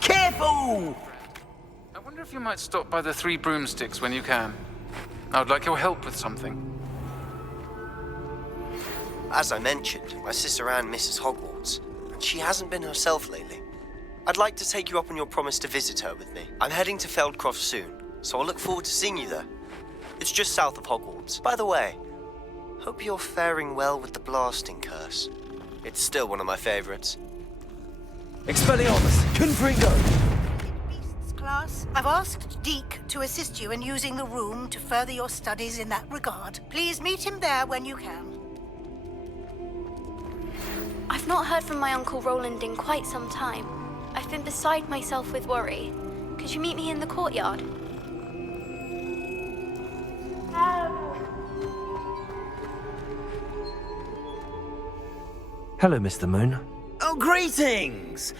Careful! I wonder if you might stop by the Three Broomsticks when you can. I would like your help with something. As I mentioned, my sister Anne misses Hogwarts, and she hasn't been herself lately. I'd like to take you up on your promise to visit her with me. I'm heading to Feldcroft soon, so I'll look forward to seeing you there. It's just south of Hogwarts. By the way, hope you're faring well with the blasting curse. It's still one of my favorites. Expelliarmus, Confringo! Beasts class, I've asked Deke to assist you in using the room to further your studies in that regard. Please meet him there when you can. I've not heard from my Uncle Roland in quite some time. I've been beside myself with worry. Could you meet me in the courtyard? Hello, Mr. Moon. Oh, greetings!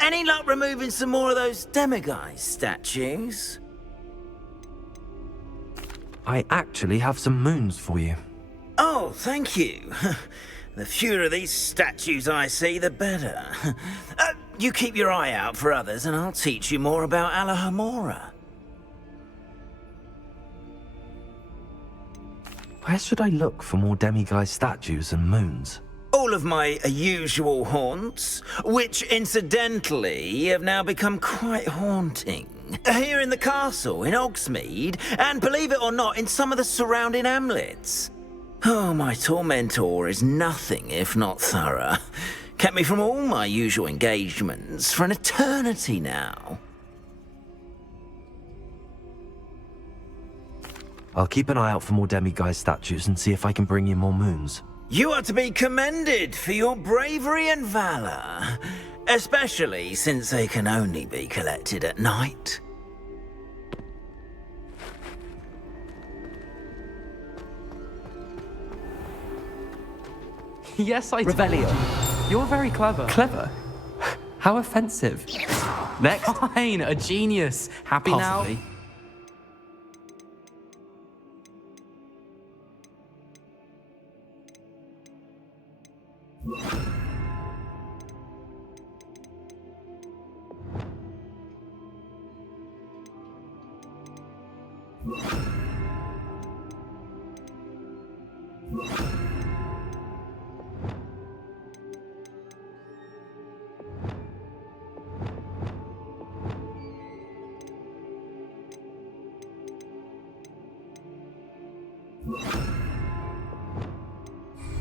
Any luck removing some more of those demiguise statues? I actually have some moons for you. Oh, thank you. The fewer of these statues I see, the better. You keep your eye out for others and I'll teach you more about Alohomora. Where should I look for more demiguise statues and moons? All of my usual haunts, which incidentally have now become quite haunting. Here in the castle, in Hogsmeade, and believe it or not, in some of the surrounding hamlets. Oh, my tormentor is nothing if not thorough. Kept me from all my usual engagements for an eternity now. I'll keep an eye out for more demiguise statues and see if I can bring you more moons. You are to be commended for your bravery and valor, especially since they can only be collected at night. Yes, I Revelio. You're very clever. Clever? How offensive. Next. Fine, a genius. Happy Possibly. now?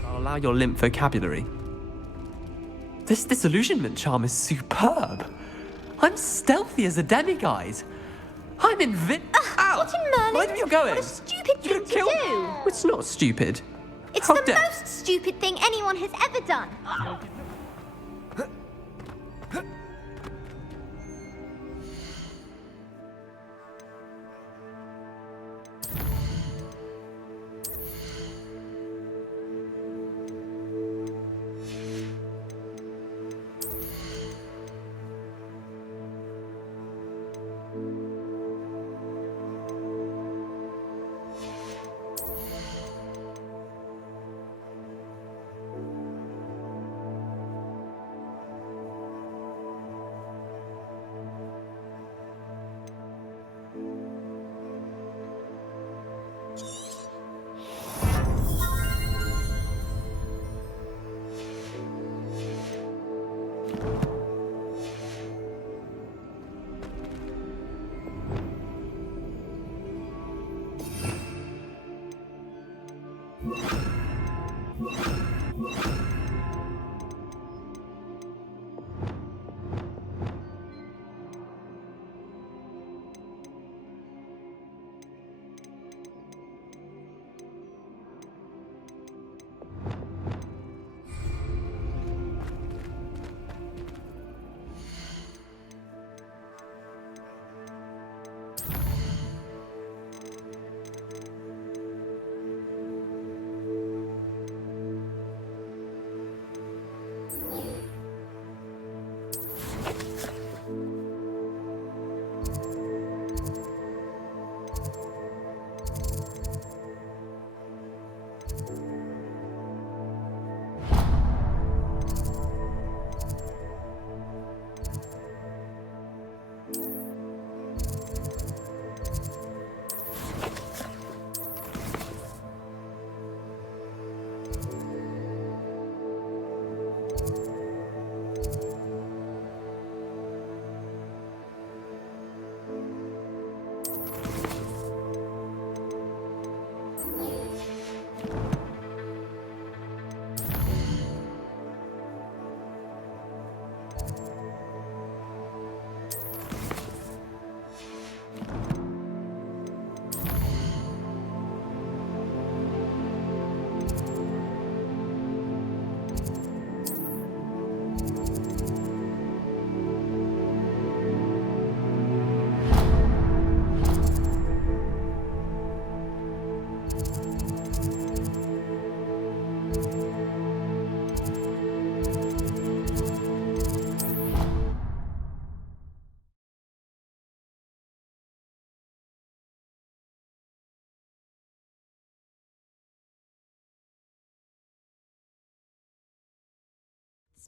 I'll allow your limp vocabulary. This disillusionment charm is superb. I'm stealthy as a demiguise. I'm Ow! What in Merlin? Mind where you're going. What a stupid thing to do. It's not stupid. It's How the dare- most stupid thing anyone has ever done.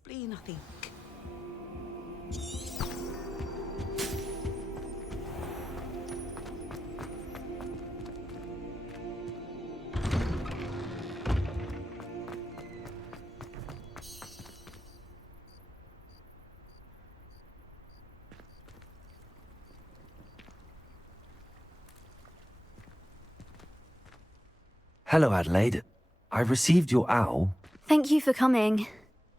explain, I think. Hello, Adelaide. I received your owl. Thank you for coming.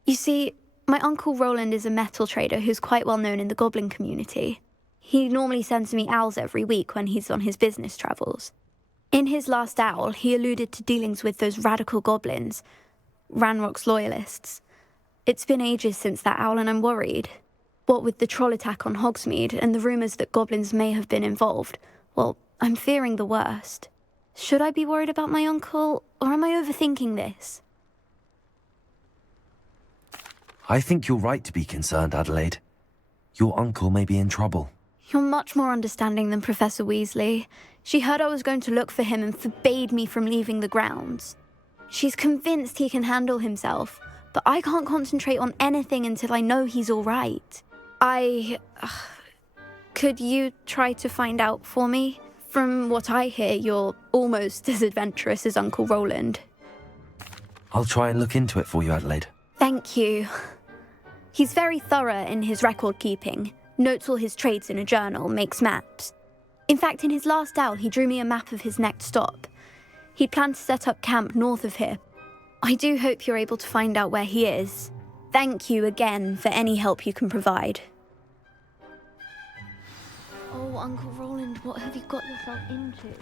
You see, my Uncle Roland is a metal trader who's quite well known in the goblin community. He normally sends me owls every week when he's on his business travels. In his last owl, he alluded to dealings with those radical goblins, Ranrock's loyalists. It's been ages since that owl and I'm worried. What with the troll attack on Hogsmeade and the rumours that goblins may have been involved, well, I'm fearing the worst. Should I be worried about my uncle, or am I overthinking this? I think you're right to be concerned, Adelaide. Your uncle may be in trouble. You're much more understanding than Professor Weasley. She heard I was going to look for him and forbade me from leaving the grounds. She's convinced he can handle himself, but I can't concentrate on anything until I know he's all right. Could you try to find out for me? From what I hear, you're almost as adventurous as Uncle Roland. I'll try and look into it for you, Adelaide. Thank you. He's very thorough in his record keeping, notes all his trades in a journal, makes maps. In fact, in his last owl, he drew me a map of his next stop. He planned to set up camp north of here. I do hope you're able to find out where he is. Thank you again for any help you can provide. Oh, Uncle Roland, what have you got yourself into?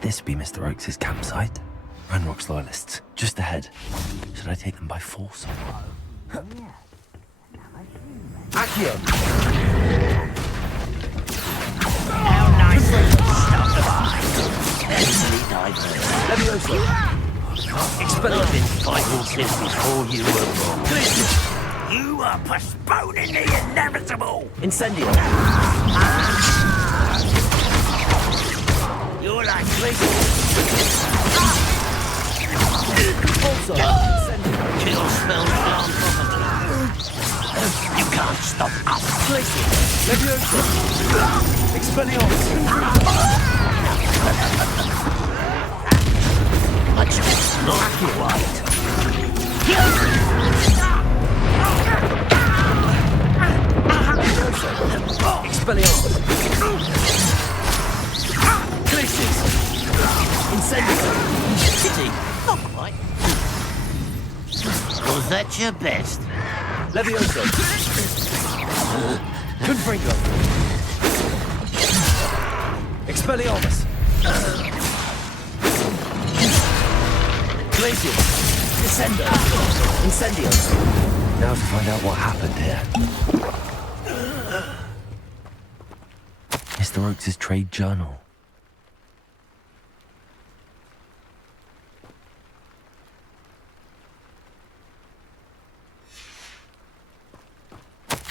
This be Mr. Oakes' campsite? Ranrock's loyalists, just ahead. Should I take them by force? Accio! How nice stuff to buy. Easily diverse. Levioso! I've been fighting since before you were born. You are postponing the inevitable. Incendio! You're like Blake. Also, Incendio! Kill spells down properly. You can't stop us. Levioso! Expelliarmus! Much not white. Expelliarmus! Glaciers! Incendio! Kitty. Not quite. Was that your best? Levioso! Confringo! Expelliarmus! Glaciers! Descendo! Incendio! Now to find out what happened here. Mr. Oakes' trade journal.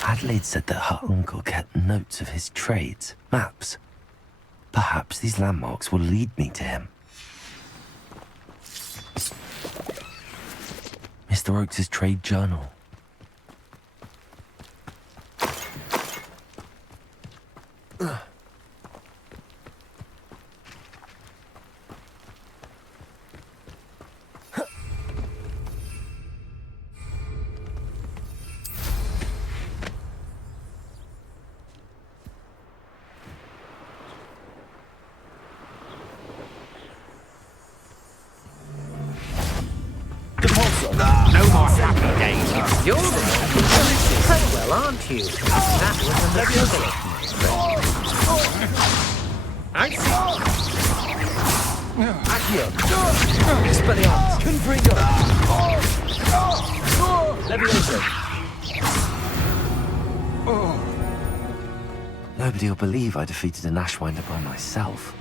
Adelaide said that her uncle kept notes of his trades, maps. Perhaps these landmarks will lead me to him. Mr. Oakes' trade journal. No more happy days. You're the one who finishes so well, aren't you? That was a mistake. I see. Accio. Expelliarmus. Confringo. Levioso. Nobody will believe I defeated an Ashwinder by myself.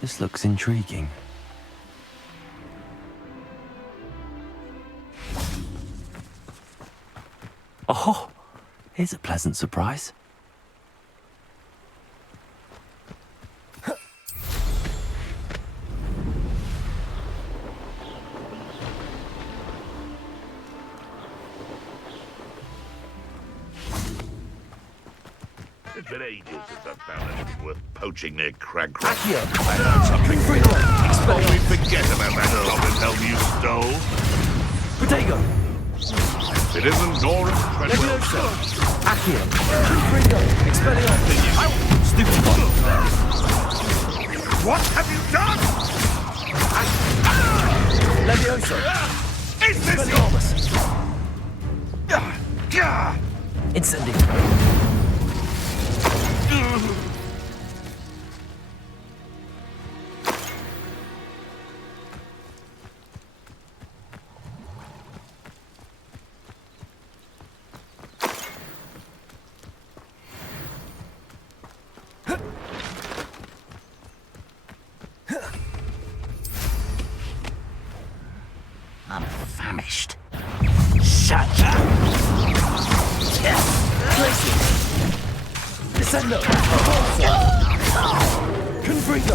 This looks intriguing. Oh, here's a pleasant surprise. It's been ages since I've found anything worth poaching near Cragcroft. Accio! I heard something. Expelliarmus! Thought we'd forget about that goblin helm you stole. Protego! It isn't Nora Treadwell. Leviosa! Accio! Confringo! Expelliarmus! Stupid one! What have you done? Leviosa! Is this Expelliarmus! Incendio! I'm famished. Shut up! Descendo! Confringo!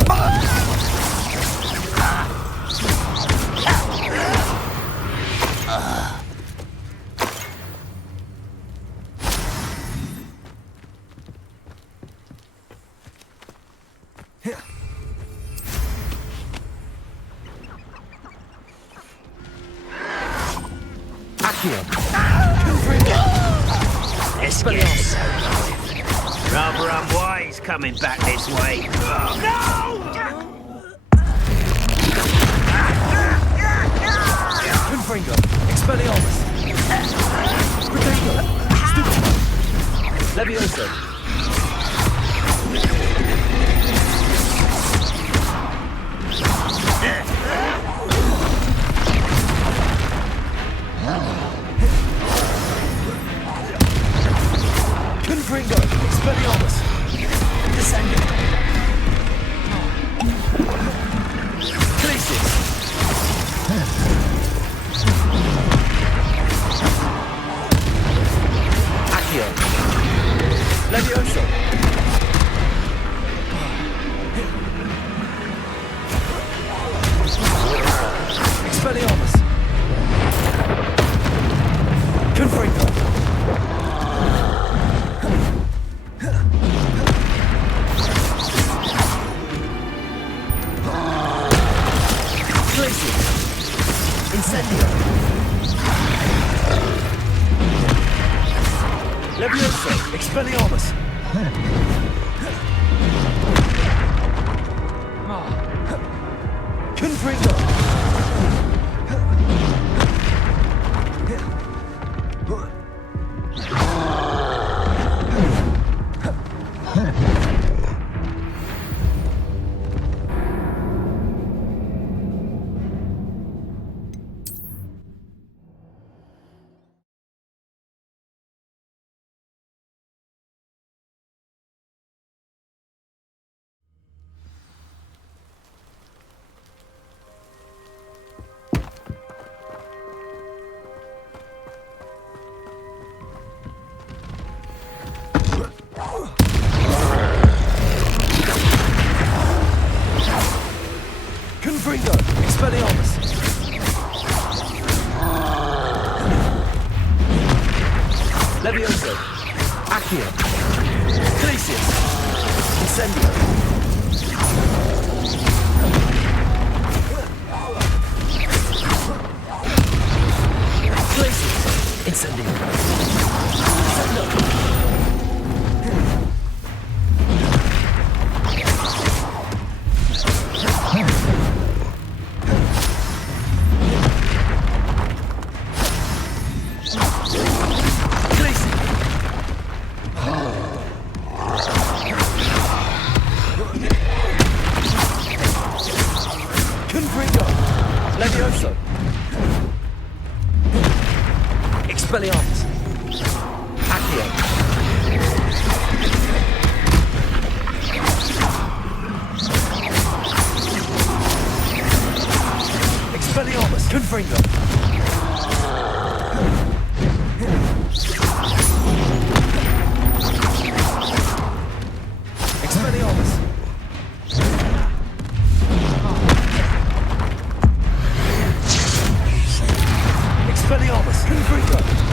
Accio! Confringo! Escape. Rather unwise coming back this way. Confringo! Expelliarmus! Protego! Stupid! Leviosa! Confringo! Expelliarmus! Descendo! Crisis! Accio! Leviosa! Expelliarmus! Confringo! Incendio! Leviosa! Expelliarmus! Confringo! Confringo! Expelliarmus! Leviosa! Accio! Glacius! Incendio! Glacius! Incendio! Incendio! Leviosa! Expelliarmus! Accio! Confringo. Expelliarmus. Expelliarmus. Confringo.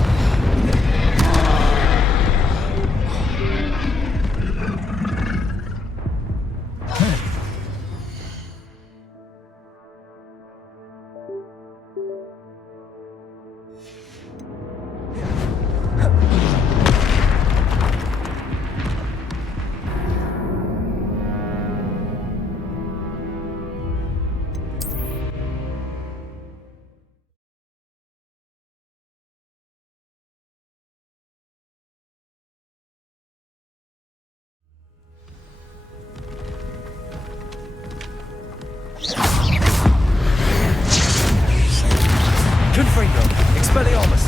Confringo. Expelliarmus.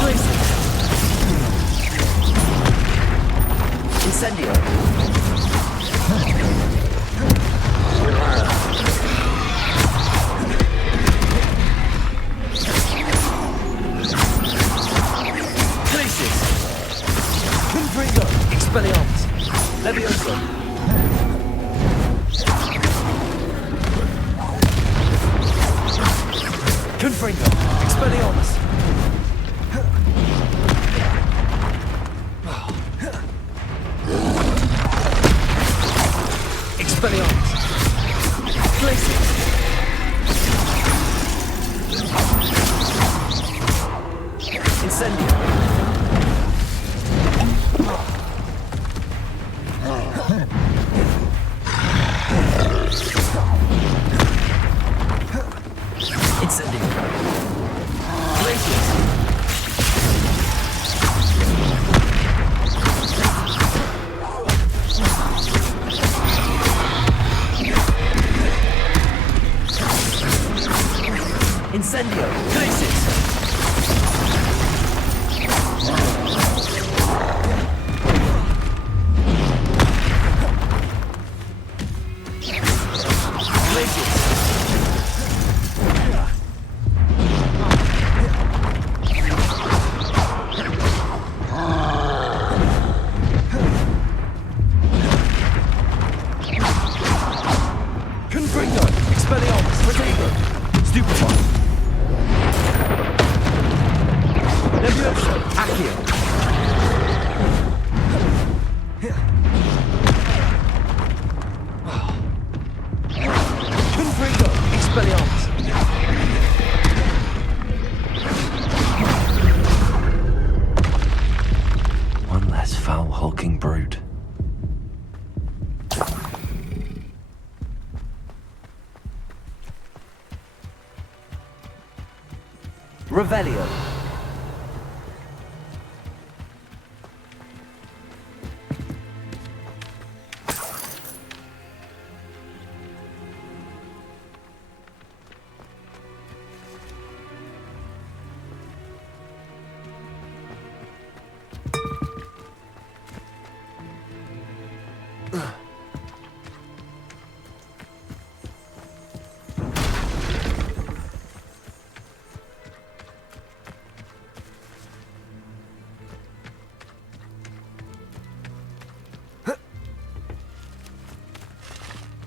Glacius. Incendio. Glacius. Confringo. Expelliarmus. Levioso. Confringo. Expelliarmus. Expelliarmus. Glacius. Incendio. Incendio. Glacius. Incendio. Glacius. Confringo. Expelliarmus. Rodrigo. Stupefy. Levioso. Accio. Confringo. Expelliarmus. One less foul hulking brute. Revelio.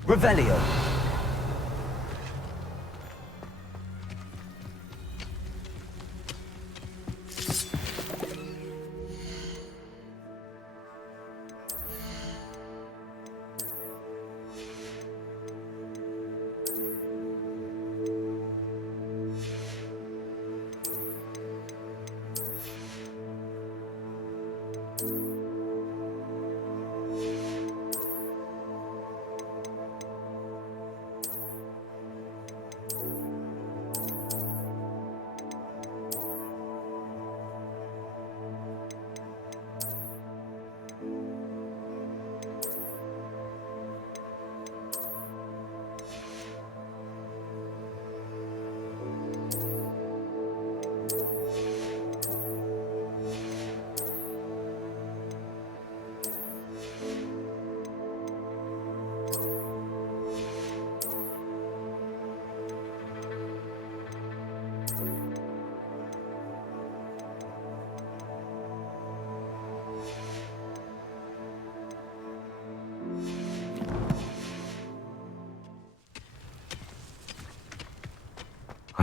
Revelio.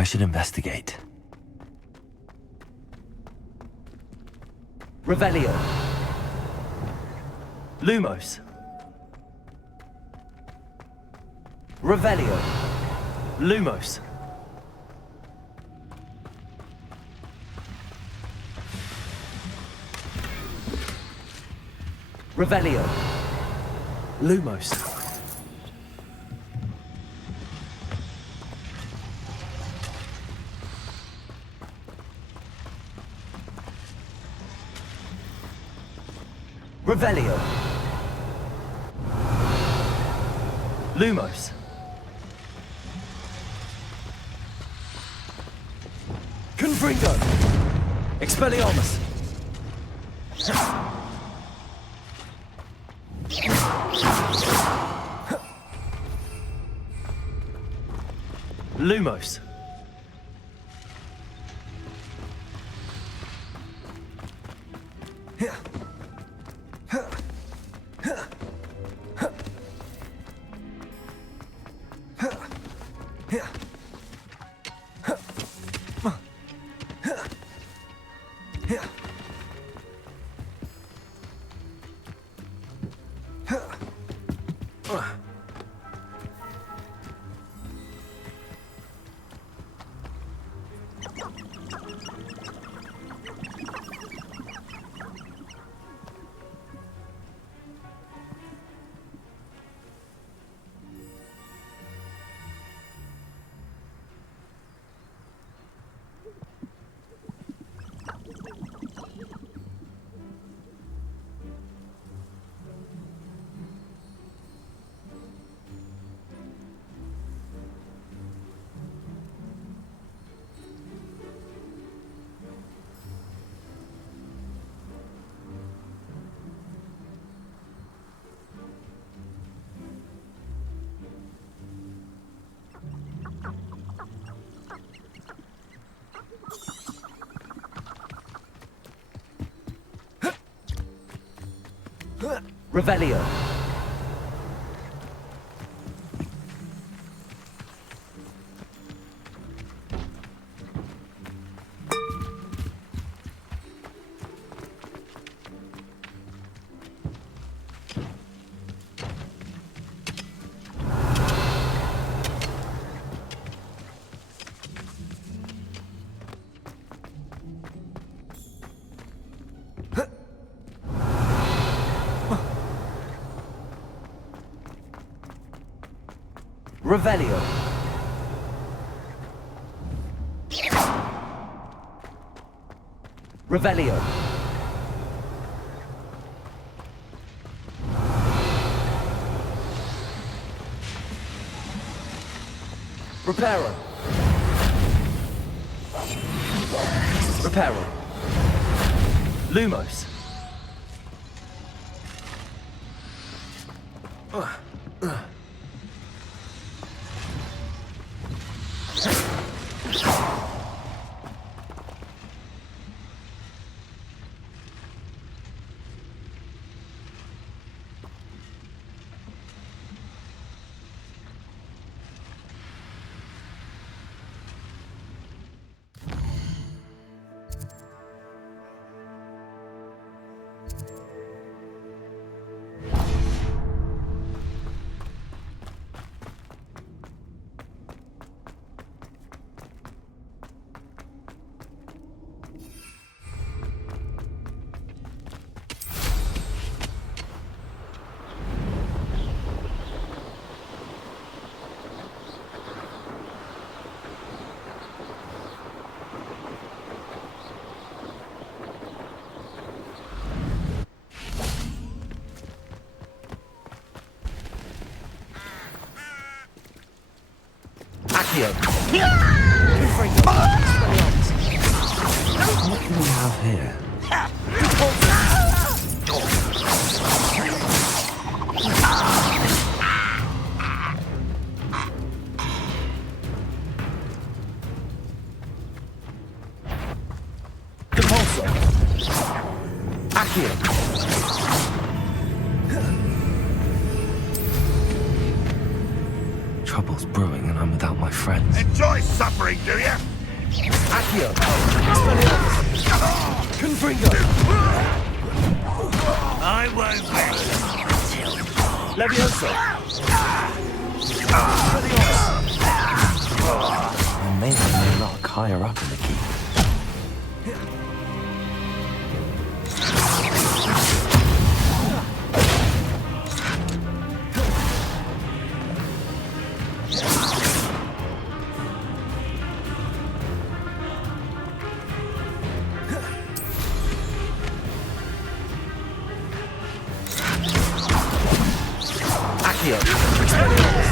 should investigate. Revelio. Lumos. Revelio. Lumos. Revelio. Lumos. Revelio. Lumos. Confringo. Expelliarmus. Lumos. Revelio. Revelio. Revelio. Reparo. Reparo. Lumos. What do we have here? trouble's brewing and I'm without my friends. Enjoy suffering, do you? Accio. Confringo. I won't rest until Levioso. I may have no luck higher up in the keep.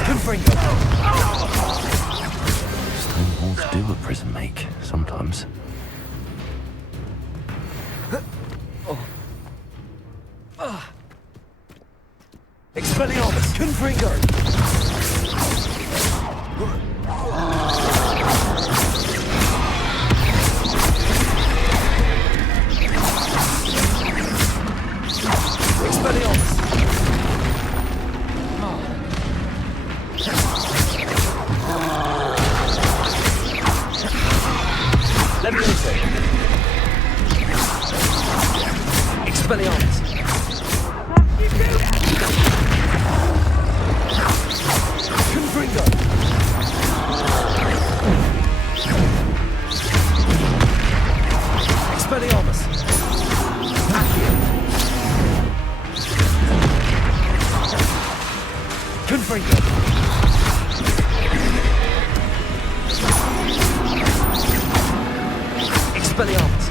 Confringo. Stone walls do a prison make, sometimes. Expelliarmus. Confringo. Expelliarmus. Levioso. Expelliarmus. Confringo. Expelliarmus. Accio. Confringo. Expelliarmus.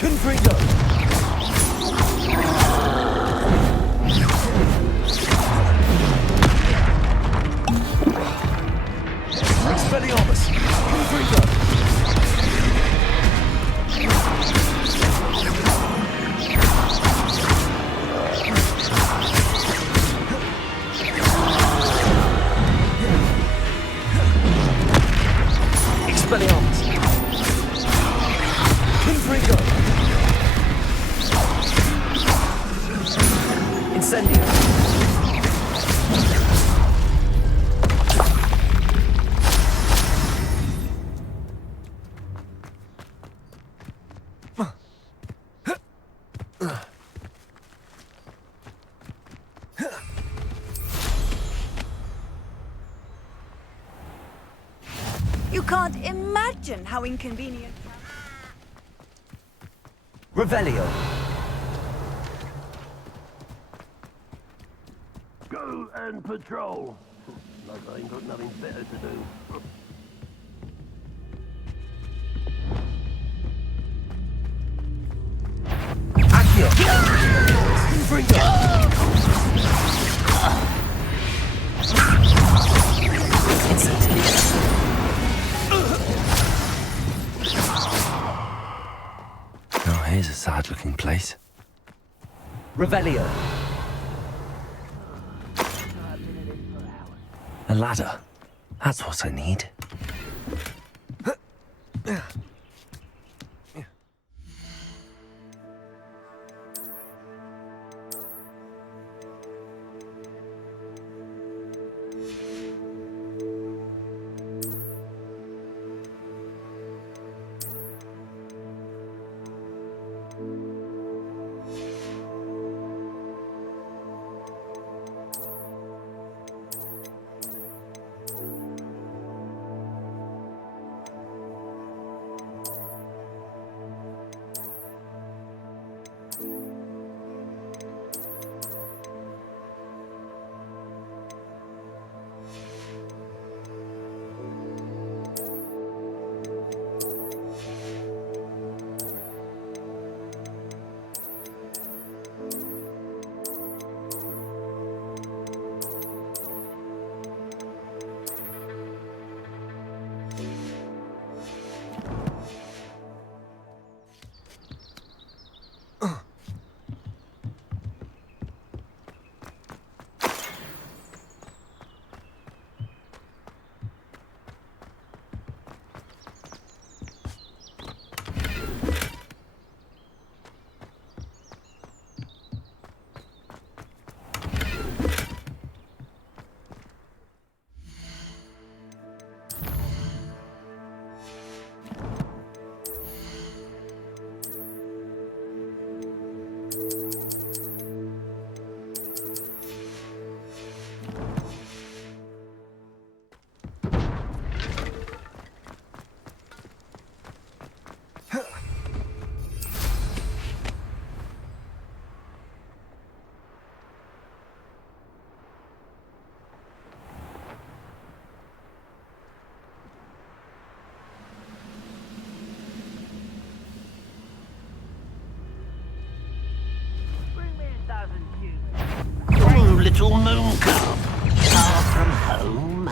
Confringo. Expelliarmus. Confringo. Expelliarmus. Confringo. Incendio. You can't imagine how inconvenient. Revelio. go and patrol. Like I ain't got nothing better to do. Accio. Confringo. Now here's a sad-looking place. Revelio. A ladder. That's what I need. little moon cub. Far from home.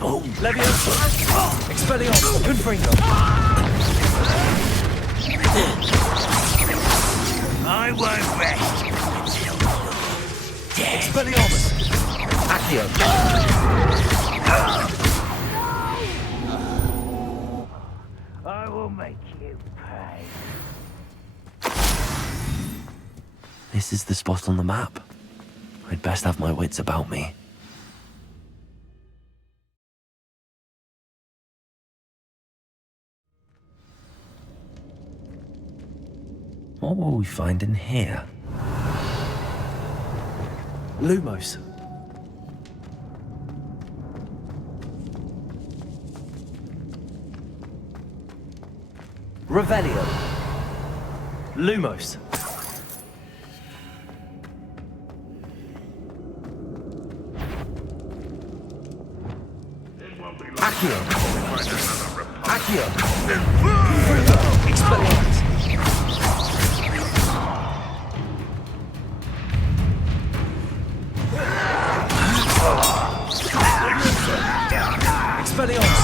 Oh, Leviosa! Expelliarmus! Confringo! I won't rest until you're dead. Expelliarmus! Accio! I will make you pay. This is the spot on the map. I'd best have my wits about me. What will we find in here? Lumos. Revelio. Lumos. Accio. Accio. Expelliarmus. Expelliarmus.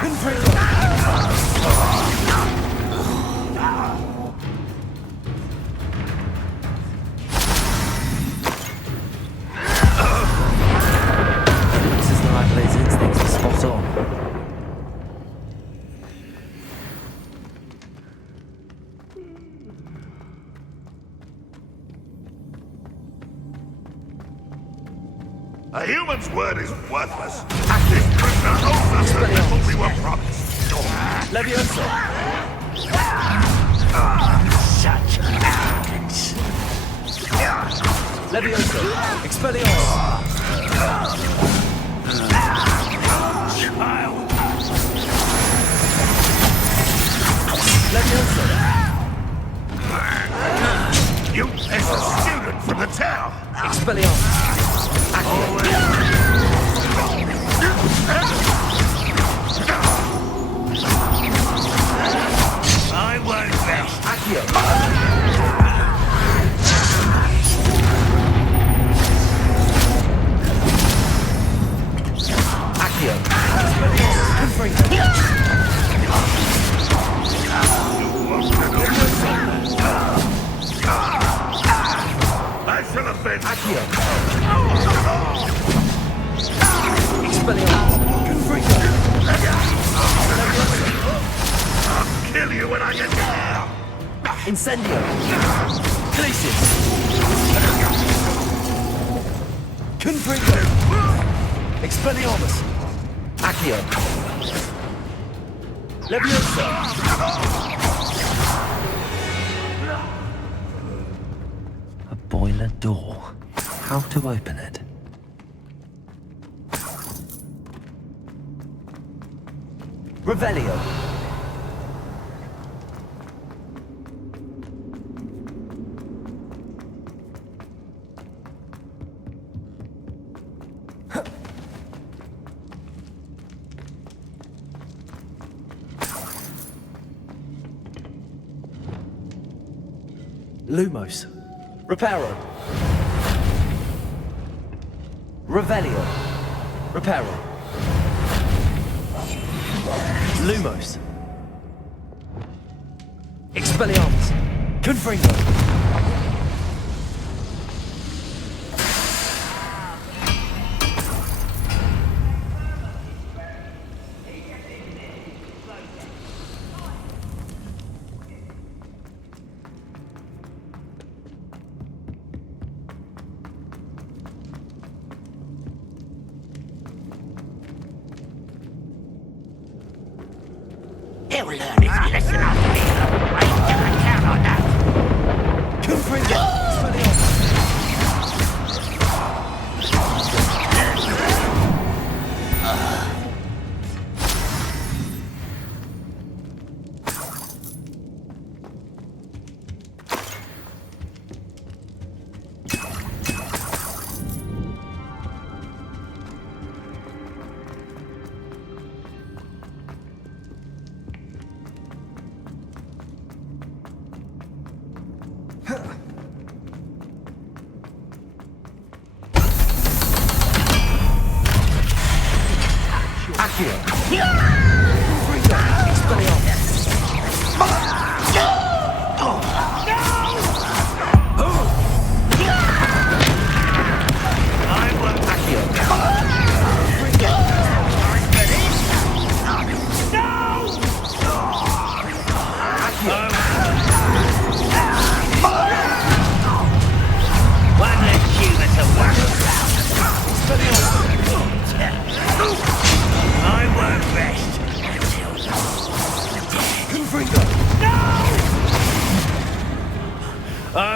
Confringo. This is not like his instincts were spot on. A human's word is worthless. This prisoner owes us the little we were promised. Leviosa. Such arrogance. Leviosa. Expelliarmus. Child. Leviosa. You as a student from the town. Expelliarmus. I won't rest. Accio. Accio. Confringo. I shall have been. Accio. Expelliarmus. Confringo. I'll kill you when I get there. Incendio. Glacius. Confringo. Expelliarmus. Accio. Leviosa. A boiler door. How to open it? Revelio. Lumos. Reparo. Revelio. Reparo. Lumos. Expelliarmus. Confringo. He'll learn his lesson after me. I can count on that. Confringo.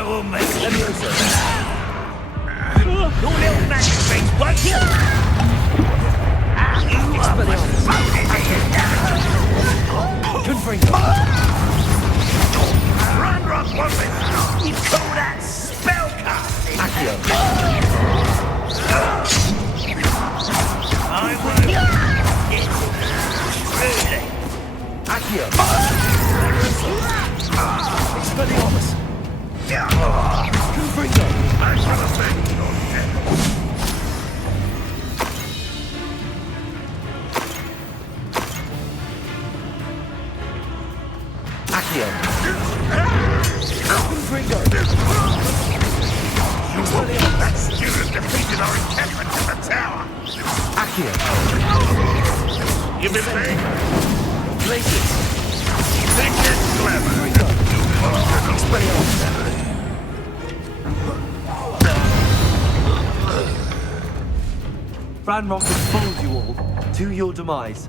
will make Leviosa. Your little magic things won't you? You are postponing the inevitable. Confringo. Ranrock wasn't. You call that spellcasting? Accio. I will. Yes. Truly. Accio. Expelliarmus. Confringo. I shall avenge your death. Accio. Confringo. That student defeated our encampment in the tower. Accio. You've been playing. Glacius. Think it's clever. Expelliarmus. Ranrock has fooled you all to your demise.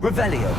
Revelio.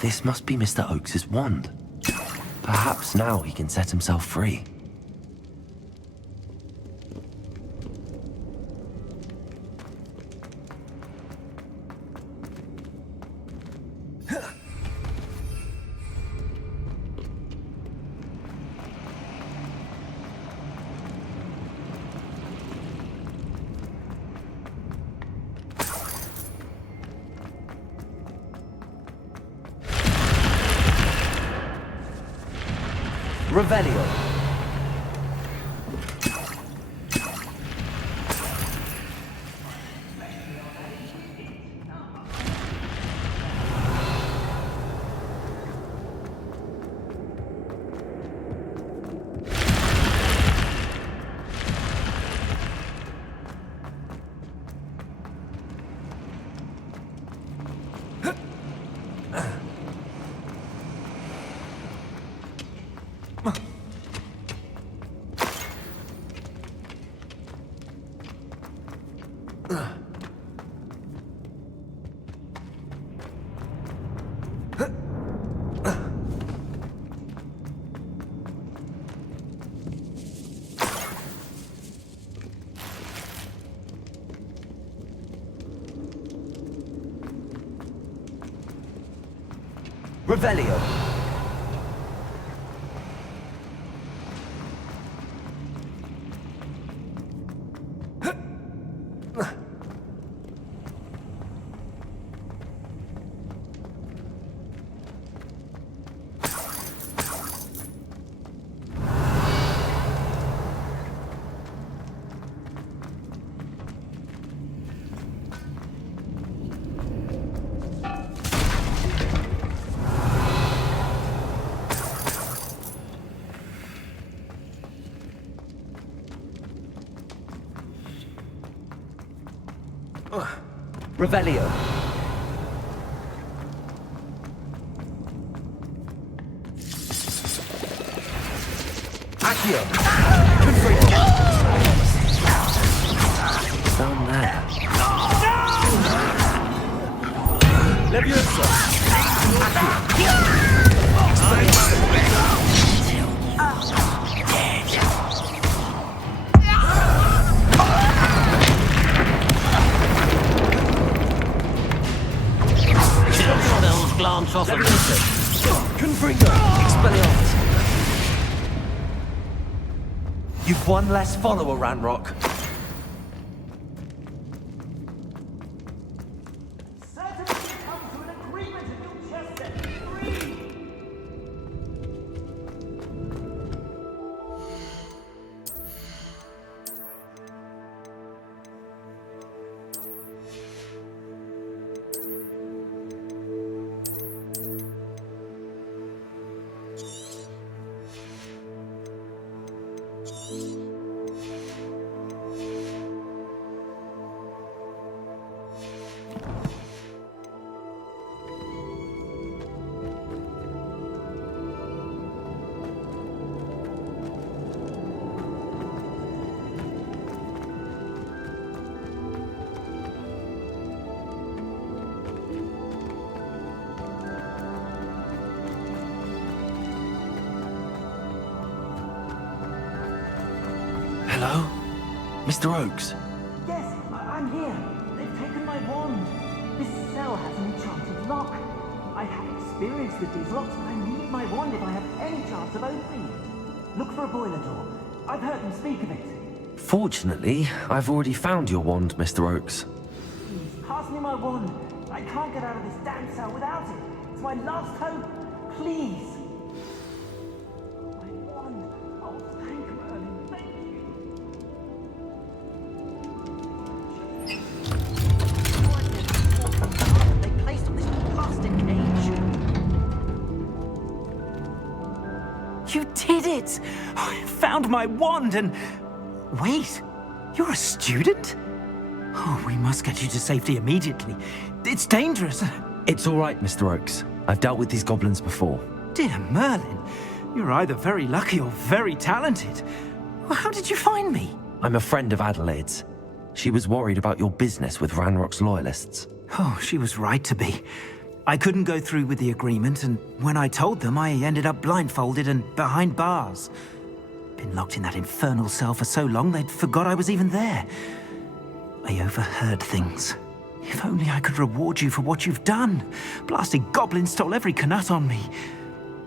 This must be Mr. Oakes' wand. Perhaps now he can set himself free. Revelio. Revelio. Revelio. Accio. Down there. Leviosa. Glance off of Confringo. Expelliarmus. You've one less follower, Ranrock. Hello? Mr. Oakes? Yes, I'm here. They've taken my wand. This cell has an enchanted lock. I have experience with these locks, but I need my wand if I have any chance of opening it. Look for a boiler door. I've heard them speak of it. Fortunately, I've already found your wand, Mr. Oakes. Please, pass me my wand. I can't get out of this damn cell without it. It's my last hope. Please. My wand. Oh, thank Merlin. Thank you. They placed on this blasted cage. You did it! I found my wand and... Wait, you're a student? Oh, we must get you to safety immediately. It's dangerous. It's all right, Mr. Oakes. I've dealt with these goblins before. Dear Merlin, you're either very lucky or very talented. Well, how did you find me? I'm a friend of Adelaide's. She was worried about your business with Ranrock's loyalists. Oh, she was right to be. I couldn't go through with the agreement, and when I told them, I ended up blindfolded and behind bars. Been locked in that infernal cell for so long, they'd forgot I was even there. I overheard things. If only I could reward you for what you've done. Blasted goblin stole every canut on me.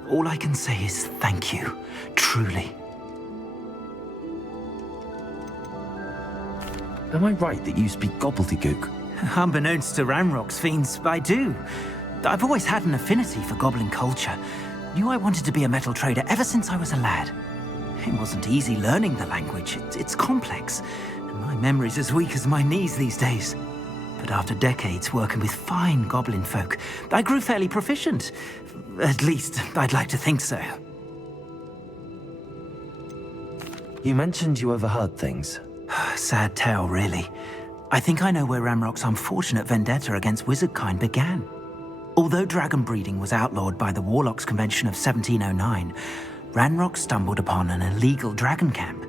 All I can say is thank you, truly. Am I right that you speak gobbledygook? Unbeknownst to Ranrock's fiends, I do. I've always had an affinity for goblin culture. knew I wanted to be a metal trader ever since I was a lad. It wasn't easy learning the language. It's complex, and my memory's as weak as my knees these days. But after decades working with fine goblin folk, I grew fairly proficient. At least, I'd like to think so. You mentioned you overheard things. Sad tale, really. I think I know where Ranrock's unfortunate vendetta against wizardkind began. Although dragon breeding was outlawed by the Warlocks Convention of 1709, Ranrock stumbled upon an illegal dragon camp.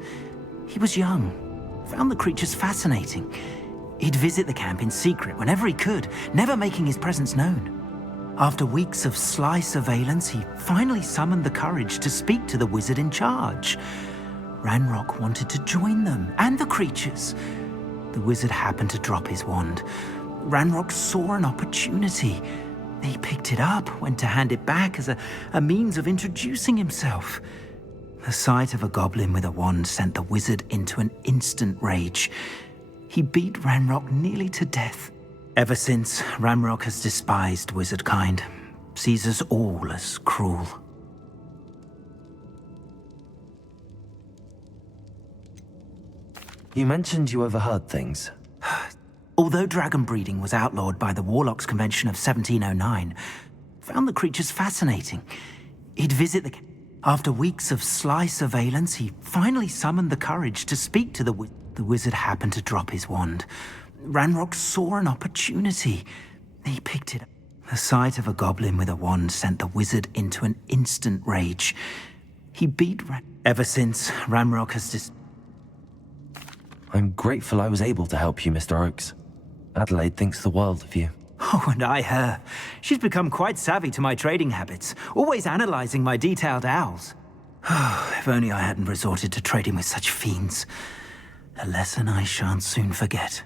He was young, found the creatures fascinating. He'd visit the camp in secret whenever he could, never making his presence known. After weeks of sly surveillance, he finally summoned the courage to speak to the wizard in charge. Ranrock wanted to join them, and the creatures. The wizard happened to drop his wand. Ranrock saw an opportunity. He picked it up, went to hand it back as a means of introducing himself. The sight of a goblin with a wand sent the wizard into an instant rage. He beat Ranrock nearly to death. Ever since, Ranrock has despised wizardkind, sees us all as cruel. You mentioned you overheard things. Although dragon breeding was outlawed by the Warlocks Convention of 1709, found the creatures fascinating. He'd visit the... After weeks of sly surveillance, he finally summoned the courage to speak to the wizard. The wizard happened to drop his wand. Ranrock saw an opportunity. He picked it up. The sight of a goblin with a wand sent the wizard into an instant rage. He beat Ever since, Ranrock has I'm grateful I was able to help you, Mr. Oakes. Adelaide thinks the world of you. Oh, and I her. She's become quite savvy to my trading habits, always analyzing my detailed owls. If only I hadn't resorted to trading with such fiends. A lesson I shan't soon forget.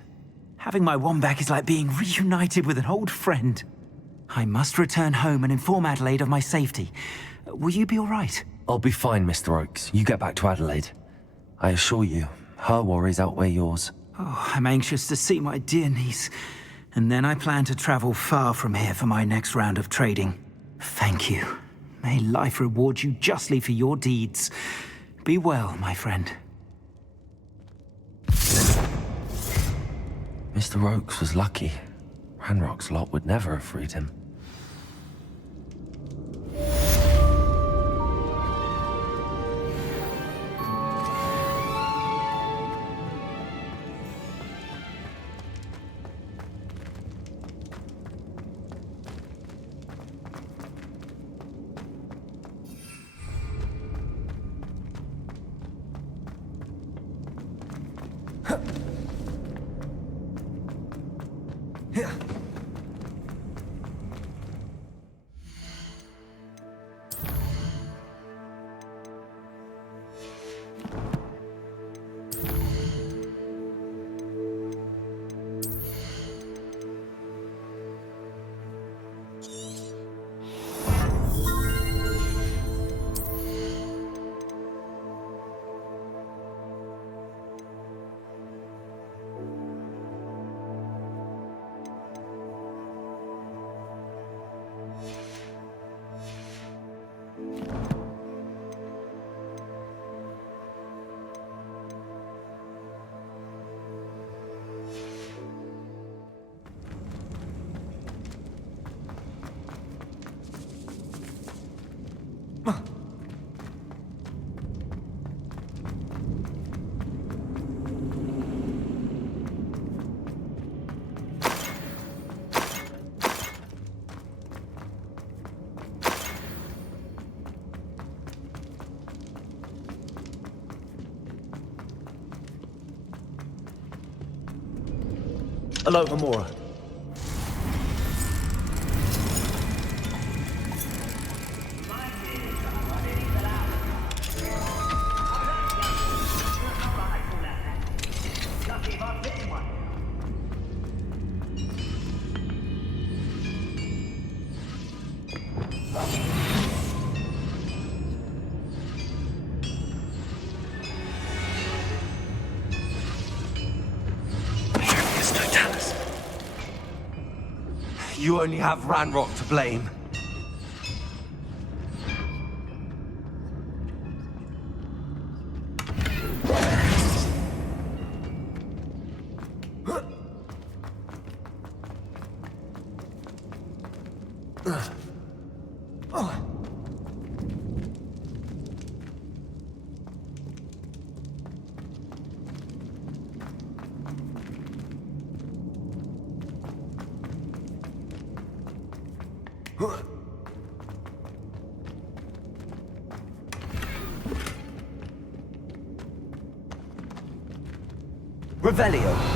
Having my wand back is like being reunited with an old friend. I must return home and inform Adelaide of my safety. Will you be all right? I'll be fine, Mr. Oakes. You get back to Adelaide. I assure you, her worries outweigh yours. Oh, I'm anxious to see my dear niece. And then I plan to travel far from here for my next round of trading. Thank you. May life reward you justly for your deeds. Be well, my friend. Mr. Oakes was lucky. Ranrock's lot would never have freed him. Hello, Gamora. You only have Ranrock to blame. Revelio.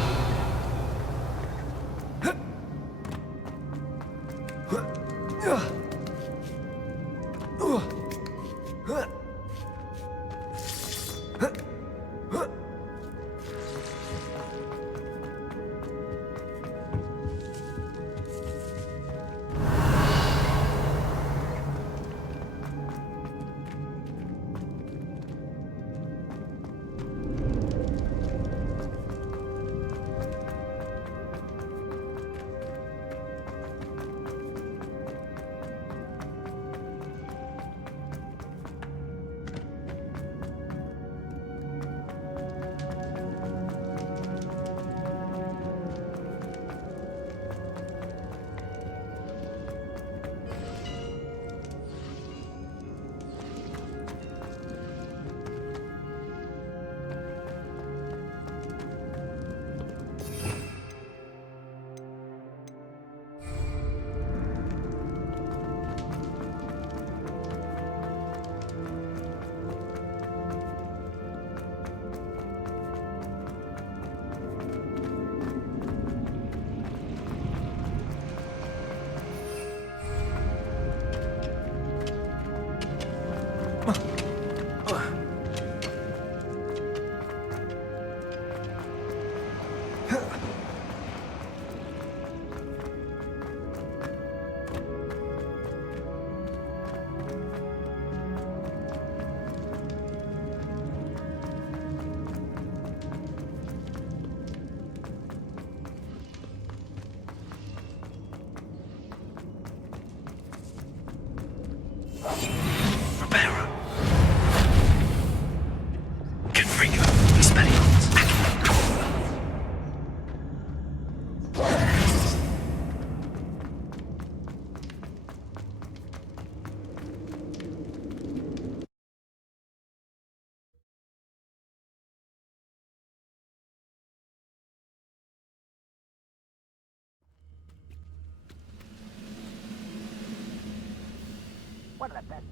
One of the best.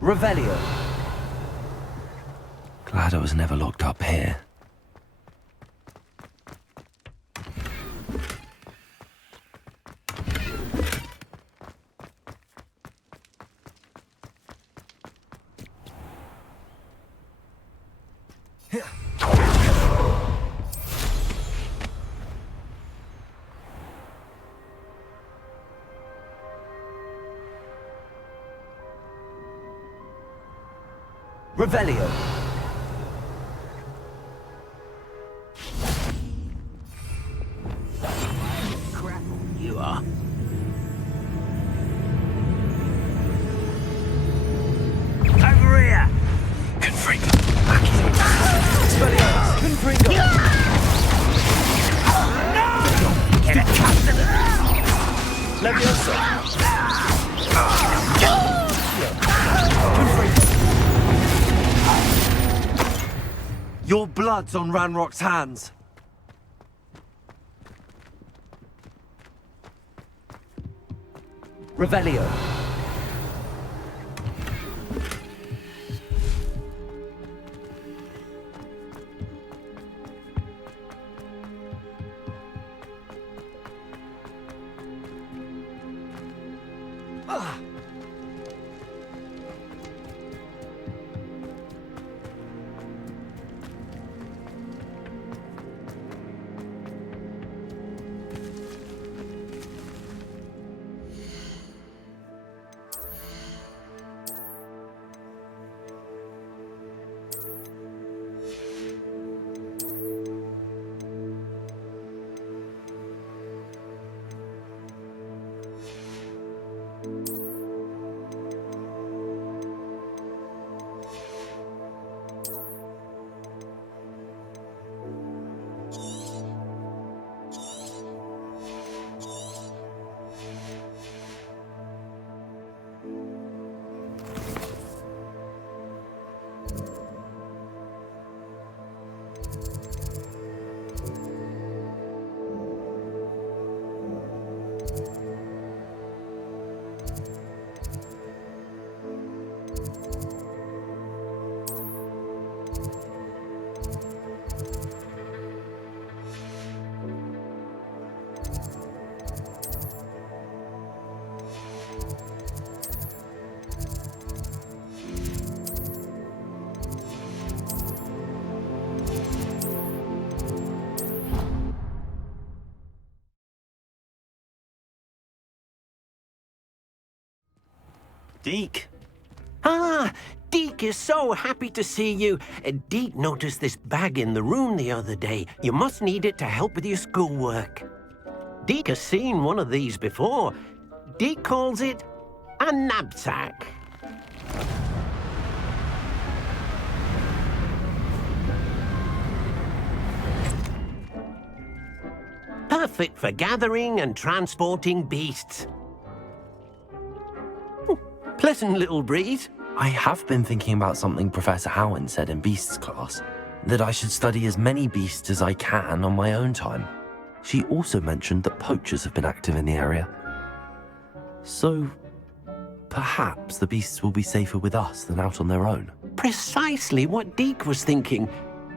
Revelio. Glad I was never locked up here. Revelio. Crap, you are. Over here! Confringo. Confringo. Get it, custody! Leviosa. Your blood's on Ranrock's hands. Revelio. Deke. Ah, Deke is so happy to see you. Deke noticed this bag in the room the other day. You must need it to help with your schoolwork. Deke has seen one of these before. Deke calls it a knapsack. Perfect for gathering and transporting beasts. Pleasant little breeze. I have been thinking about something Professor Howard said in Beasts class, that I should study as many beasts as I can on my own time. She also mentioned that poachers have been active in the area. So, perhaps the beasts will be safer with us than out on their own. Precisely what Deke was thinking.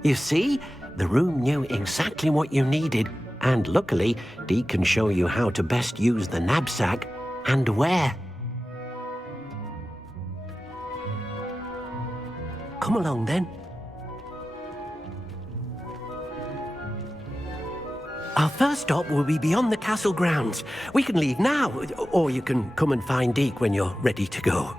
You see, the room knew exactly what you needed, and luckily, Deke can show you how to best use the knapsack and where. Come along then. Our first stop will be beyond the castle grounds. We can leave now, or you can come and find Deke when you're ready to go.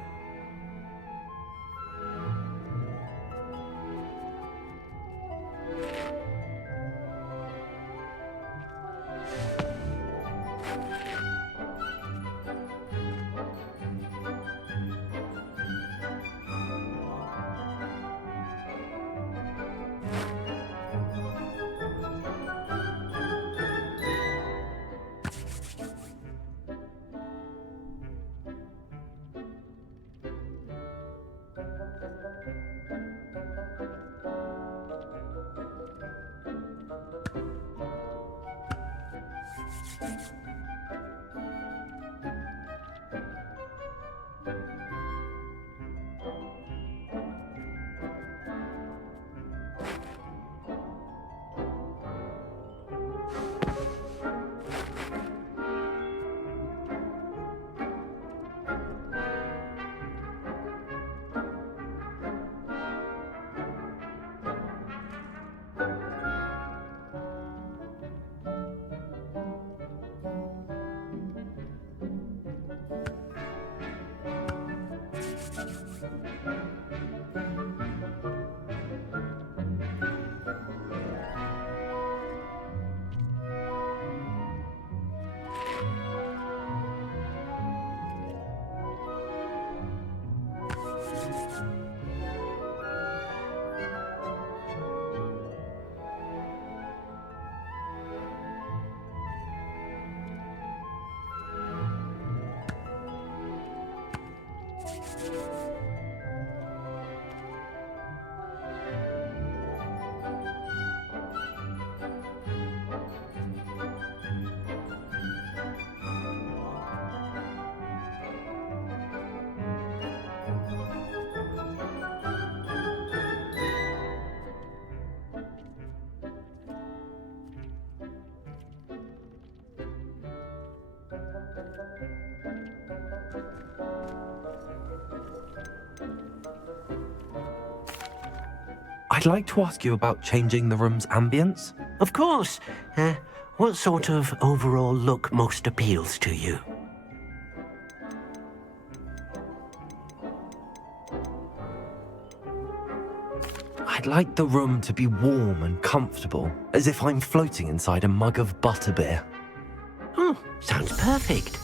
I'd like to ask you about changing the room's ambience. Of course. What sort of overall look most appeals to you? I'd like the room to be warm and comfortable, as if I'm floating inside a mug of butterbeer. Oh, sounds perfect.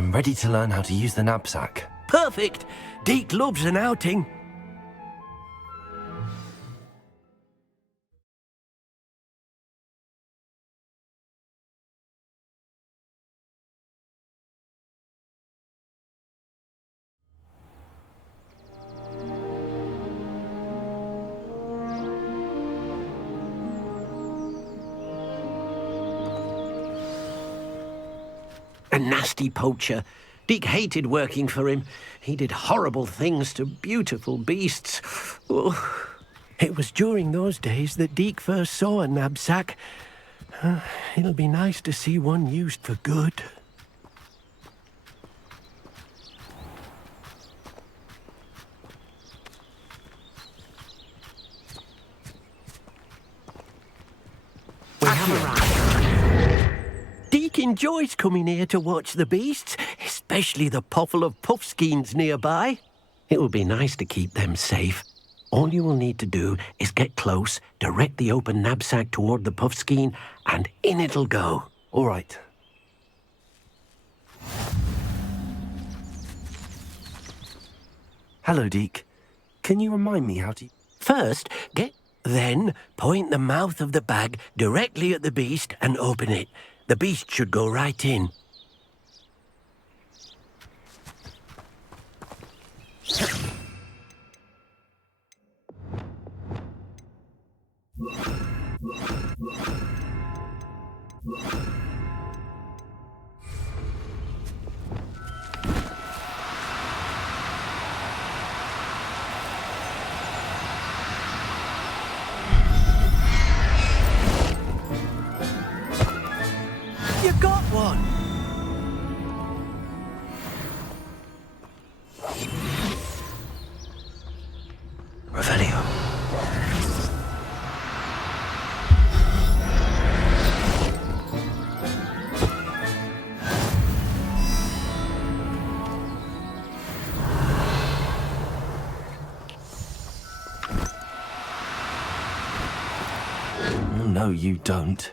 I'm ready to learn how to use the knapsack. Perfect. Deke loves an outing. A nasty poacher. Deke hated working for him. He did horrible things to beautiful beasts. Oh. It was during those days that Deke first saw a knapsack. It'll be nice to see one used for good. We have arrived. Deke enjoys coming here to watch the beasts, especially the potful of puffskeins nearby. It will be nice to keep them safe. All you will need to do is get close, direct the open knapsack toward the puffskein, and in it'll go. All right. Hello, Deke. Can you remind me how to... First, then point the mouth of the bag directly at the beast and open it. The beast should go right in. You got one! Revelio. No, you don't.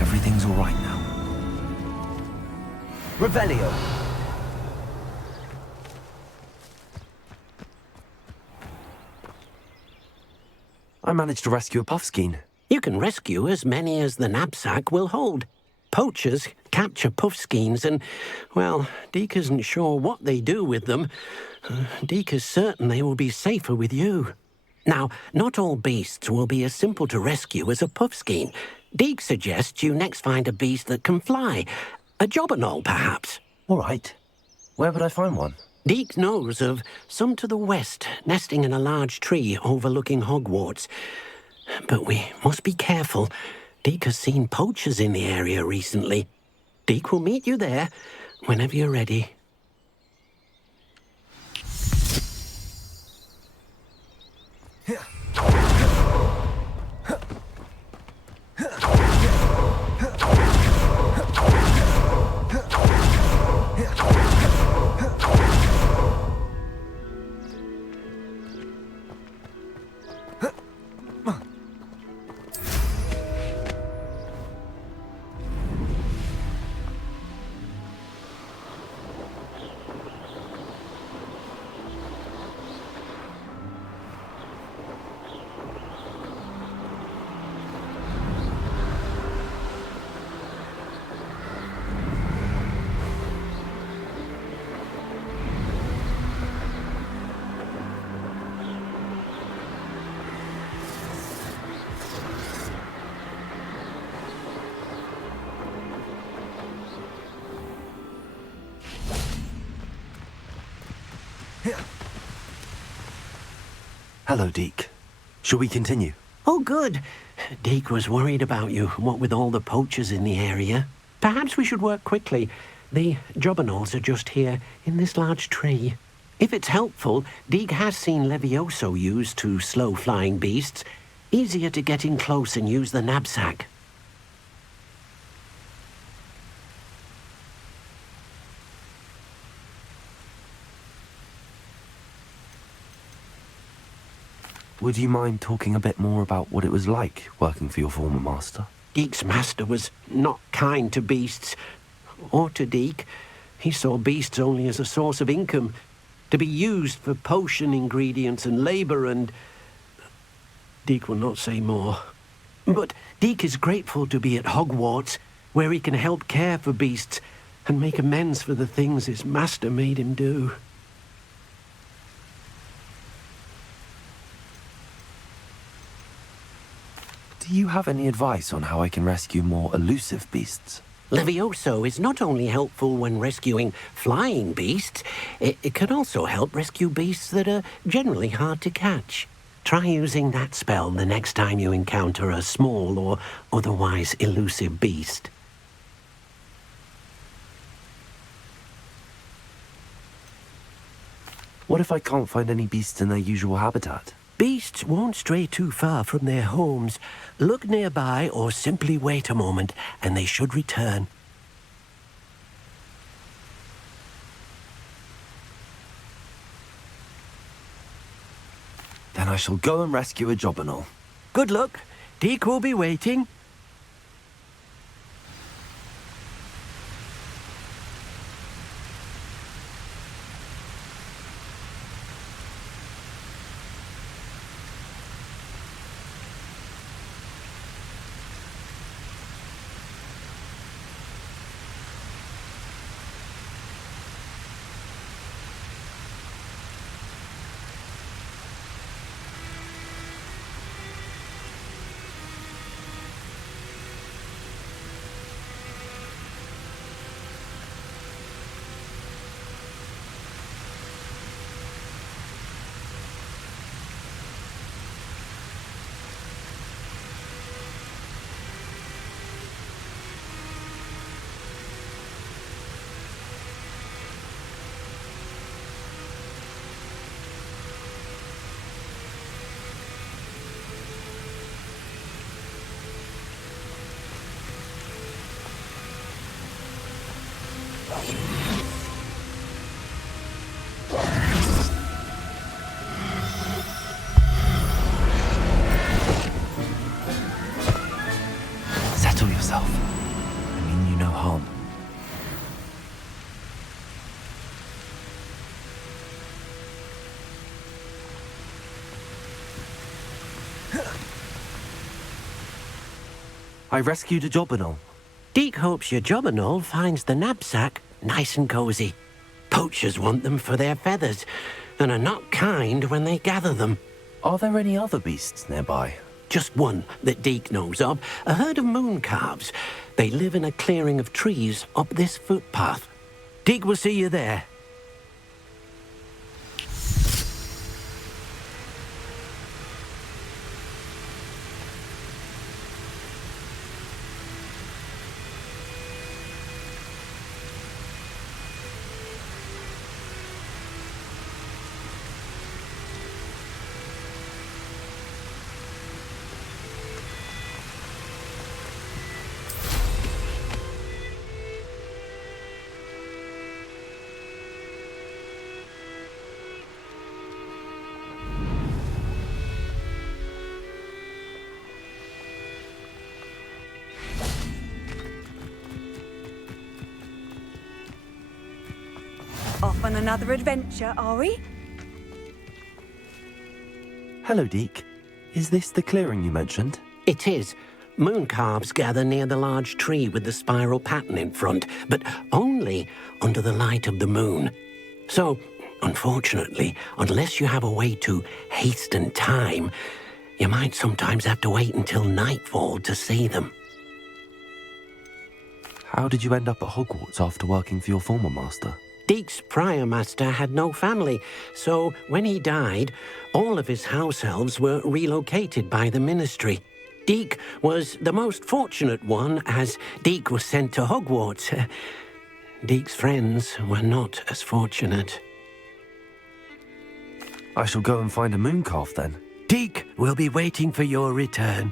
Everything's all right now. Revelio. I managed to rescue a puffskein. You can rescue as many as the knapsack will hold. Poachers capture puffskeins and, well, Deke isn't sure what they do with them. Deke is certain they will be safer with you. Now, not all beasts will be as simple to rescue as a puffskein. Deke suggests you next find a beast that can fly. A jobberknoll, perhaps. All right. Where would I find one? Deke knows of some to the west, nesting in a large tree overlooking Hogwarts. But we must be careful. Deke has seen poachers in the area recently. Deke will meet you there whenever you're ready. Hello, Deke. Shall we continue? Oh, good. Deke was worried about you, what with all the poachers in the area. Perhaps we should work quickly. The jobberknolls are just here, in this large tree. If it's helpful, Deke has seen Levioso used to slow flying beasts. Easier to get in close and use the knapsack. Would you mind talking a bit more about what it was like working for your former master? Deek's master was not kind to beasts, or to Deek. He saw beasts only as a source of income, to be used for potion ingredients and labour, and... Deek will not say more. But Deek is grateful to be at Hogwarts, where he can help care for beasts and make amends for the things his master made him do. Do you have any advice on how I can rescue more elusive beasts? Levioso is not only helpful when rescuing flying beasts, it can also help rescue beasts that are generally hard to catch. Try using that spell the next time you encounter a small or otherwise elusive beast. What if I can't find any beasts in their usual habitat? Beasts won't stray too far from their homes. Look nearby or simply wait a moment and they should return. Then I shall go and rescue a Jobberknoll. Good luck. Deek will be waiting. Settle yourself. I mean you no harm. I rescued a Jobberknoll. Deek hopes your Jobberknoll finds the knapsack nice and cozy. Poachers want them for their feathers, and are not kind when they gather them. Are there any other beasts nearby? Just one that Deek knows of, a herd of moon calves. They live in a clearing of trees up this footpath. Deek will see you there. Off on another adventure, are we? Hello, Deek. Is this the clearing you mentioned? It is. Moon calves gather near the large tree with the spiral pattern in front, but only under the light of the moon. So, unfortunately, unless you have a way to hasten time, you might sometimes have to wait until nightfall to see them. How did you end up at Hogwarts after working for your former master? Deek's prior master had no family, so when he died, all of his house elves were relocated by the ministry. Deek was the most fortunate one, as Deek was sent to Hogwarts. Deek's friends were not as fortunate. I shall go and find a moon calf then. Deek will be waiting for your return.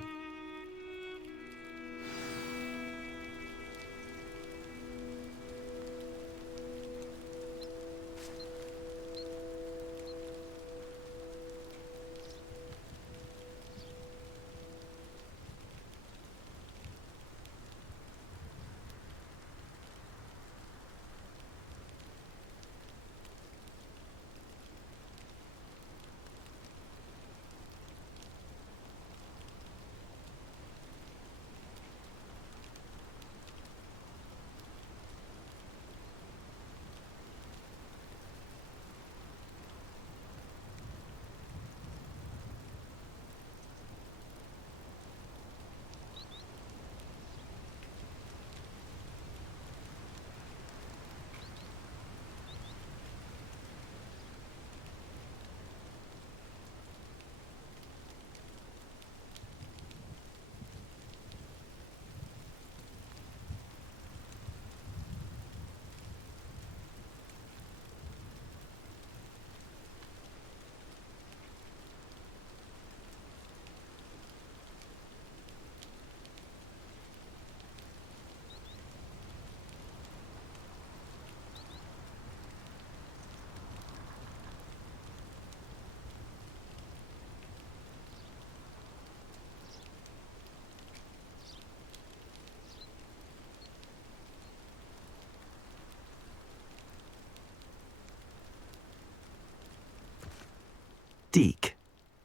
Deke,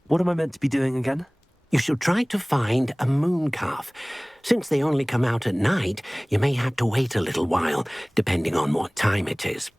what am I meant to be doing again? You should try to find a moon calf. Since they only come out at night, you may have to wait a little while, depending on what time it is.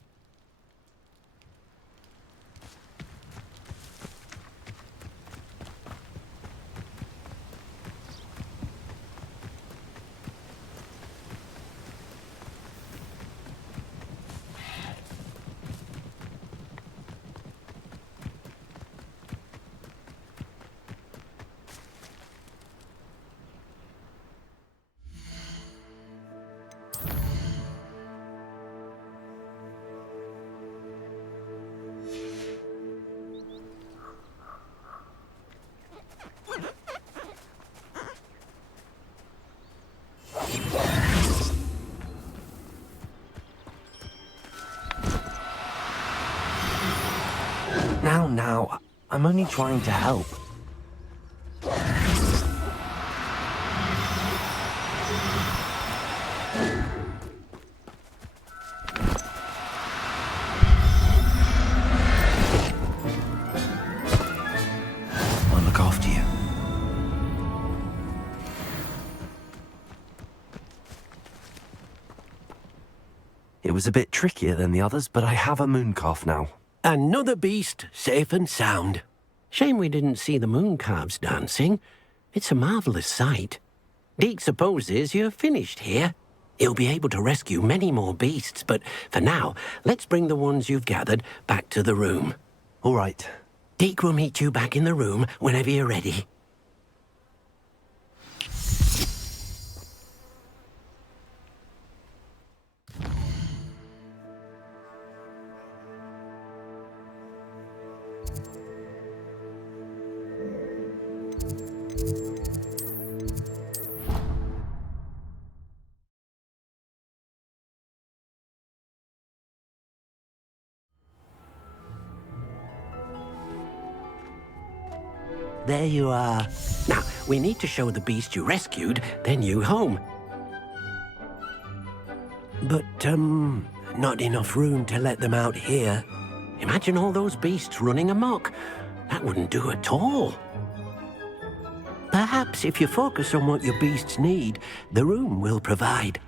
Now, I'm only trying to help. I'll look after you. It was a bit trickier than the others, but I have a moon calf now. Another beast, safe and sound. Shame we didn't see the moon calves dancing. It's a marvellous sight. Deke supposes you're finished here. He'll be able to rescue many more beasts, but for now, let's bring the ones you've gathered back to the room. All right. Deke will meet you back in the room whenever you're ready. There you are. Now, we need to show the beast you rescued, then you home. But, not enough room to let them out here. Imagine all those beasts running amok. That wouldn't do at all. Perhaps if you focus on what your beasts need, the room will provide.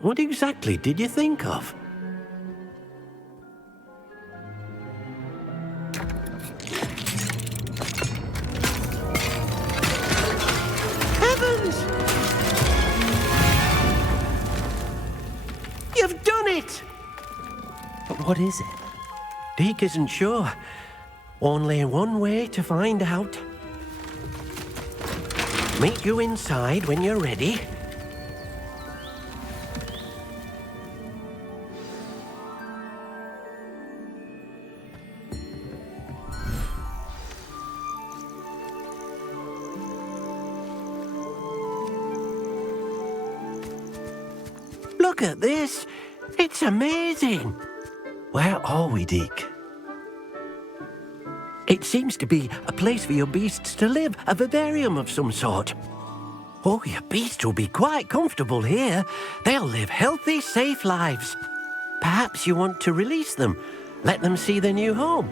What exactly did you think of? Heavens! You've done it! But what is it? Deke isn't sure. Only one way to find out. Meet you inside when you're ready. Look at this. It's amazing. Where are we, Deke? It seems to be a place for your beasts to live, a vivarium of some sort. Oh, your beasts will be quite comfortable here. They'll live healthy, safe lives. Perhaps you want to release them, let them see their new home.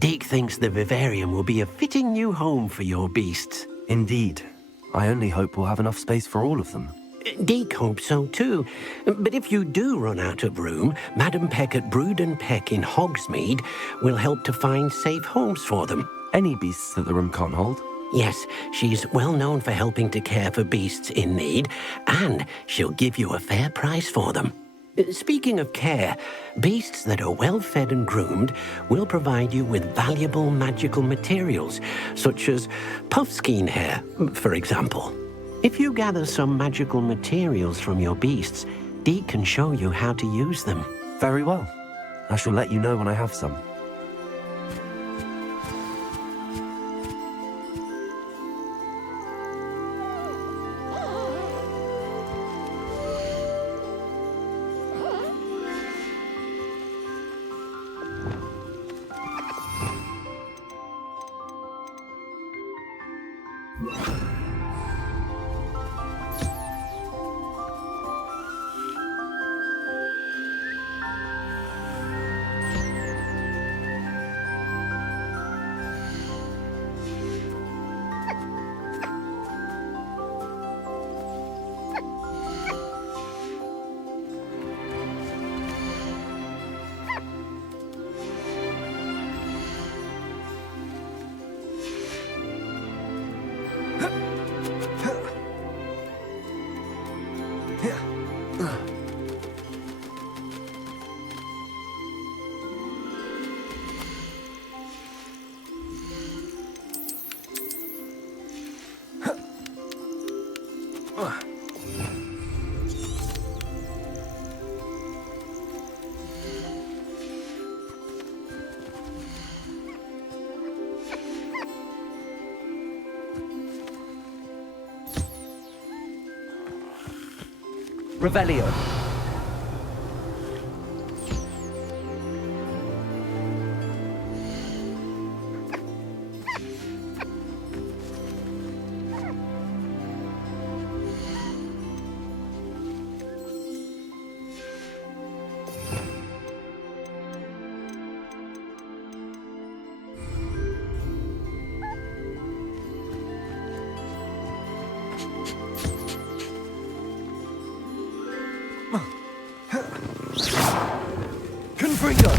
Deke thinks the vivarium will be a fitting new home for your beasts. Indeed. I only hope we'll have enough space for all of them. Deke hopes so too. But if you do run out of room, Madam Peck at Brood and Peck in Hogsmeade will help to find safe homes for them. Any beasts that the room can't hold? Yes, she's well known for helping to care for beasts in need, and she'll give you a fair price for them. Speaking of care, beasts that are well fed and groomed will provide you with valuable magical materials, such as puffskein hair, for example. If you gather some magical materials from your beasts, Deke can show you how to use them. Very well. I shall let you know when I have some. Revelio. Confringo.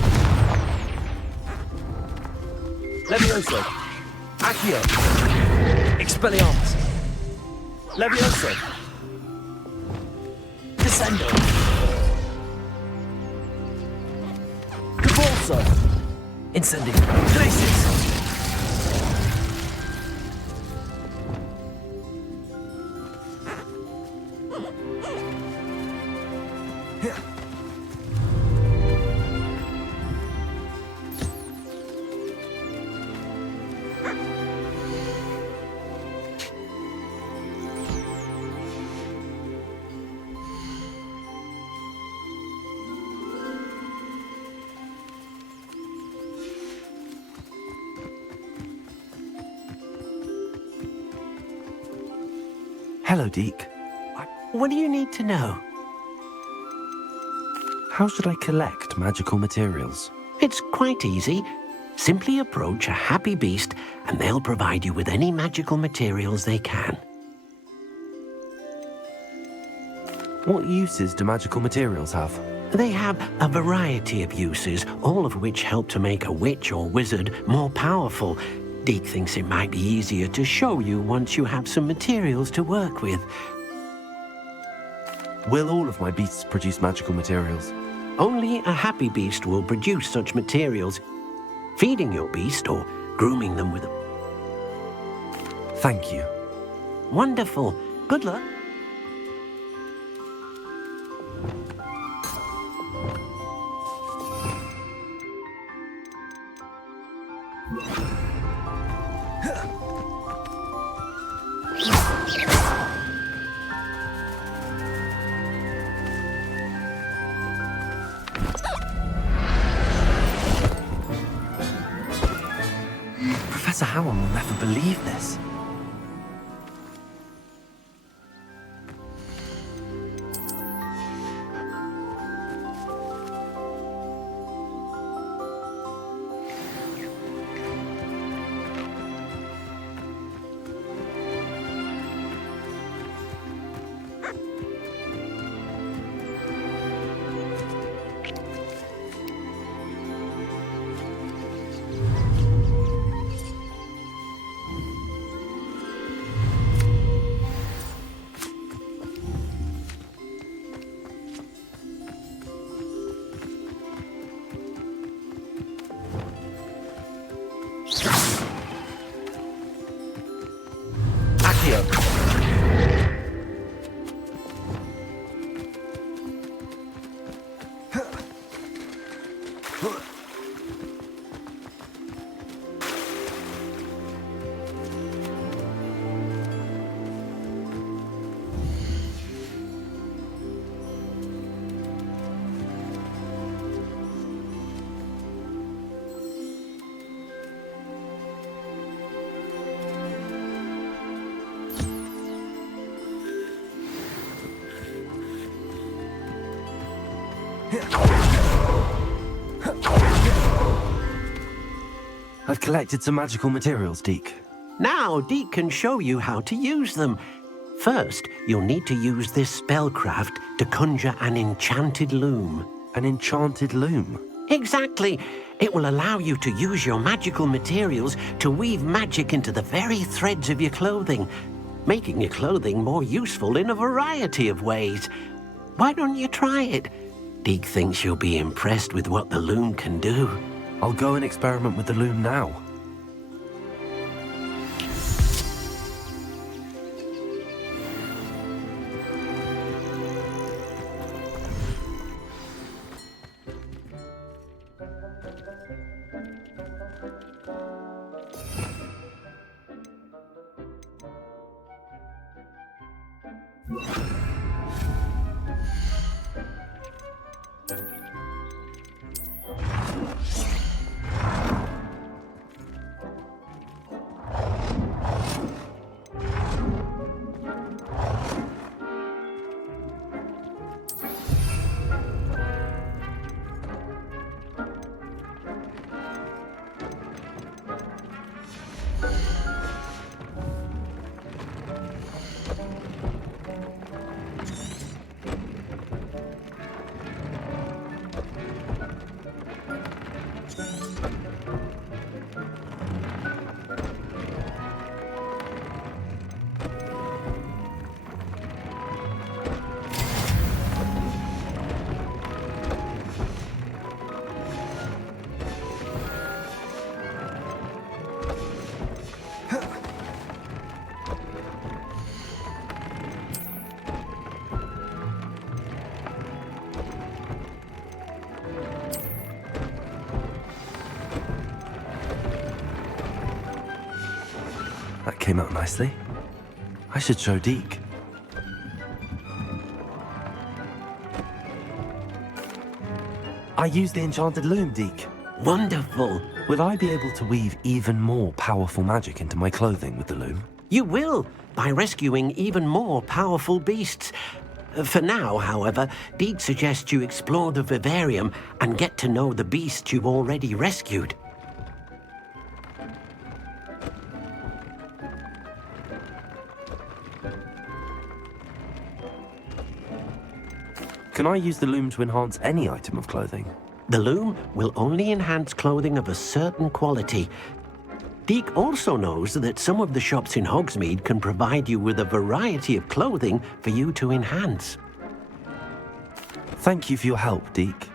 Levioso. Accio. Expelliarmus. Levioso. Descendo. Convulso. Incendio. Glacis. Hello, Deke. What do you need to know? How should I collect magical materials? It's quite easy. Simply approach a happy beast and they'll provide you with any magical materials they can. What uses do magical materials have? They have a variety of uses, all of which help to make a witch or wizard more powerful. Deke thinks it might be easier to show you once you have some materials to work with. Will all of my beasts produce magical materials? Only a happy beast will produce such materials. Feeding your beast or grooming them with a... Thank you. Wonderful. Good luck. Professor Howard will never believe this. I've collected some magical materials, Deke. Now, Deke can show you how to use them. First, you'll need to use this spellcraft to conjure an enchanted loom. An enchanted loom? Exactly. It will allow you to use your magical materials to weave magic into the very threads of your clothing, making your clothing more useful in a variety of ways. Why don't you try it? Deke thinks you'll be impressed with what the loom can do. I'll go and experiment with the loom now. That came out nicely. I should show Deke. I used the enchanted loom, Deke. Wonderful. Will I be able to weave even more powerful magic into my clothing with the loom? You will, by rescuing even more powerful beasts. For now, however, Deke suggests you explore the vivarium and get to know the beasts you've already rescued. Can I use the loom to enhance any item of clothing? The loom will only enhance clothing of a certain quality. Deke also knows that some of the shops in Hogsmeade can provide you with a variety of clothing for you to enhance. Thank you for your help, Deke.